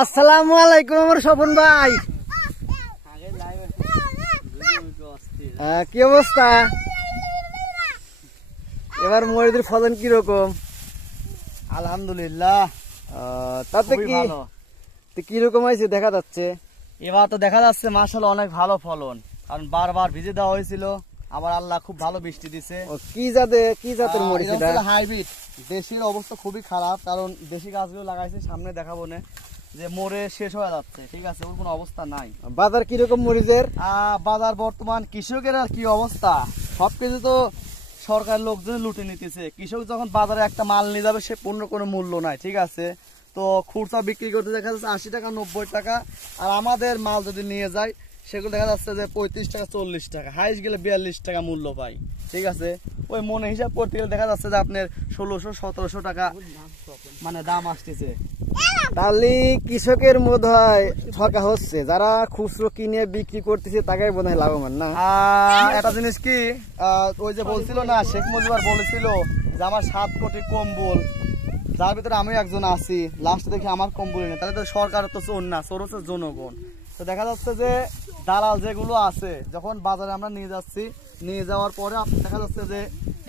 আসসালামু আলাইকুম আমার স্বপন ভাই, কি অবস্থা? এবার মরিচের ফলন কিরকম? আলহামদুলিল্লাহ, তাতে কিরকম হয়েছে দেখা যাচ্ছে? এবার তো দেখা যাচ্ছে মাশাআল্লাহ অনেক ভালো ফলন, কারণ বারবার ভিজে দেওয়া হয়েছিল, আবার আল্লাহ খুব ভালো বৃষ্টি দিছে। কি জাতের মরিচ এটা? হাইব্রিড। দেশির অবস্থা খুবই খারাপ, কারণ দেশি গাছগুলো লাগাইছে, সামনে দেখাবো না যে মরে শেষ হয়ে যাচ্ছে। ঠিক আছে, ওর কোনো অবস্থা নাই। বাজার কিরকম মরিচের? বাজার বর্তমান কৃষকের আর কি অবস্থা, সবকিছু তো সরকার লোকজন লুটে নিতেছে। কৃষক যখন বাজারে একটা মাল নিয়ে যাবে, সে পণ্য কোনো মূল্য নাই। ঠিক আছে, তো খুচরা বিক্রি করতে দেখা যাচ্ছে 80 টাকা 90 টাকা, আর আমাদের মাল যদি নিয়ে যায় সেগুলো দেখা যাচ্ছে যে 35 টাকা 40 টাকা, হাইস্ট গেলে 42 টাকা মূল্য পাই। ঠিক আছে, ওই মনে হিসাব করতে গেলে দেখা যাচ্ছে যে আপনার 1600-1700 টাকা মানে দাম আসতেছে। তাহলে কৃষকের মধ্যে হয় ঠকা হচ্ছে, যারা খুচরো কিনে বিক্রি করতেছে তাকে বোধ হয় লাভবান না। একটা জিনিস কি, ওই যে বলছিল না শেখ মুজিবুর বলেছিল যে আমার 7 কোটি কম্বল, যার ভিতরে আমি একজন আছি, লাস্টে দেখি আমার কম্বল নেই, তাহলে তো সরকার তো চোর না, চোর হচ্ছে জনগণ। তো দেখা যাচ্ছে যে দালাল যেগুলো আছে, যখন বাজারে আমরা নিয়ে যাচ্ছি, নিয়ে যাওয়ার পরে দেখা যাচ্ছে যে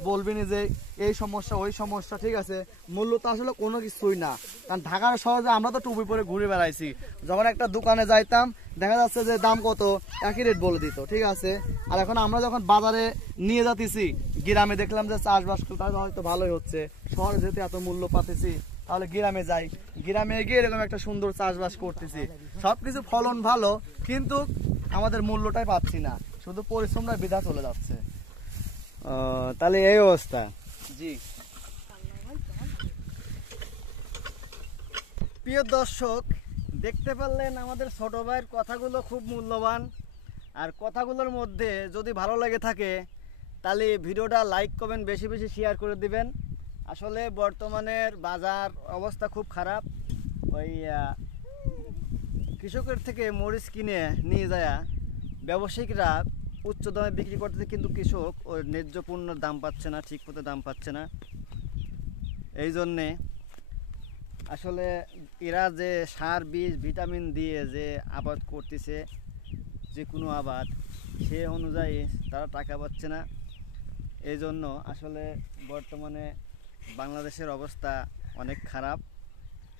বলবেনি যে এই সমস্যা ওই সমস্যা। ঠিক আছে, মূল্য তো আসলে কোনো কিছুই না, কারণ ঢাকার শহরে আমরা তো টুপি পরে ঘুরে বেড়াইছি, যখন একটা দোকানে যাইতাম দেখা যাচ্ছে যে দাম কত একই রেট বলে দিত। ঠিক আছে, আর এখন আমরা যখন বাজারে নিয়ে যাচ্ছি, গ্রামে দেখলাম যে চাষবাস তাহলে হয়তো ভালোই হচ্ছে, শহরে যেহেতু এত মূল্য পাতেছি, তাহলে গ্রামে যাই, গ্রামে গিয়ে এরকম একটা সুন্দর চাষবাস করতেছি, সবকিছু ফলন ভালো, কিন্তু আমাদের মূল্যটাই পাচ্ছি না, শুধু পরিশ্রমটা বৃথা চলে যাচ্ছে। তাহলে এই অবস্থা। জি, প্রিয় দর্শক, দেখতে পারলেন আমাদের ছোট ভাইয়ের কথাগুলো খুব মূল্যবান, আর কথাগুলোর মধ্যে যদি ভালো লেগে থাকে তাহলে ভিডিওটা লাইক কমেন্ট বেশি বেশি শেয়ার করে দিবেন। আসলে বর্তমানের বাজার অবস্থা খুব খারাপ, ওই কৃষকের থেকে মরিচ কিনে নিয়ে যায় ব্যবসায়িকরা উচ্চ দামে বিক্রি করতেছে, কিন্তু কৃষক ওই ন্যায্য পণ্যের দাম পাচ্ছে না, ঠিক মতো দাম পাচ্ছে না। এই জন্যে আসলে এরা যে সার বীজ ভিটামিন দিয়ে যে আবাদ করতেছে, যে কোনো আবাদ, সে অনুযায়ী তারা টাকা পাচ্ছে না। এই জন্য আসলে বর্তমানে বাংলাদেশের অবস্থা অনেক খারাপ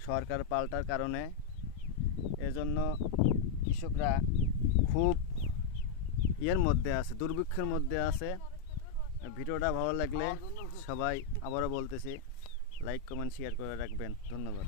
সরকার পাল্টার কারণে। এজন্য কৃষকরা খুব ইয়ের মধ্যে আছে, দুর্ভিক্ষের মধ্যে আছে। ভিডিওটা ভালো লাগলে সবাই, আবারও বলতেছি, লাইক কমেন্ট শেয়ার করে রাখবেন। ধন্যবাদ।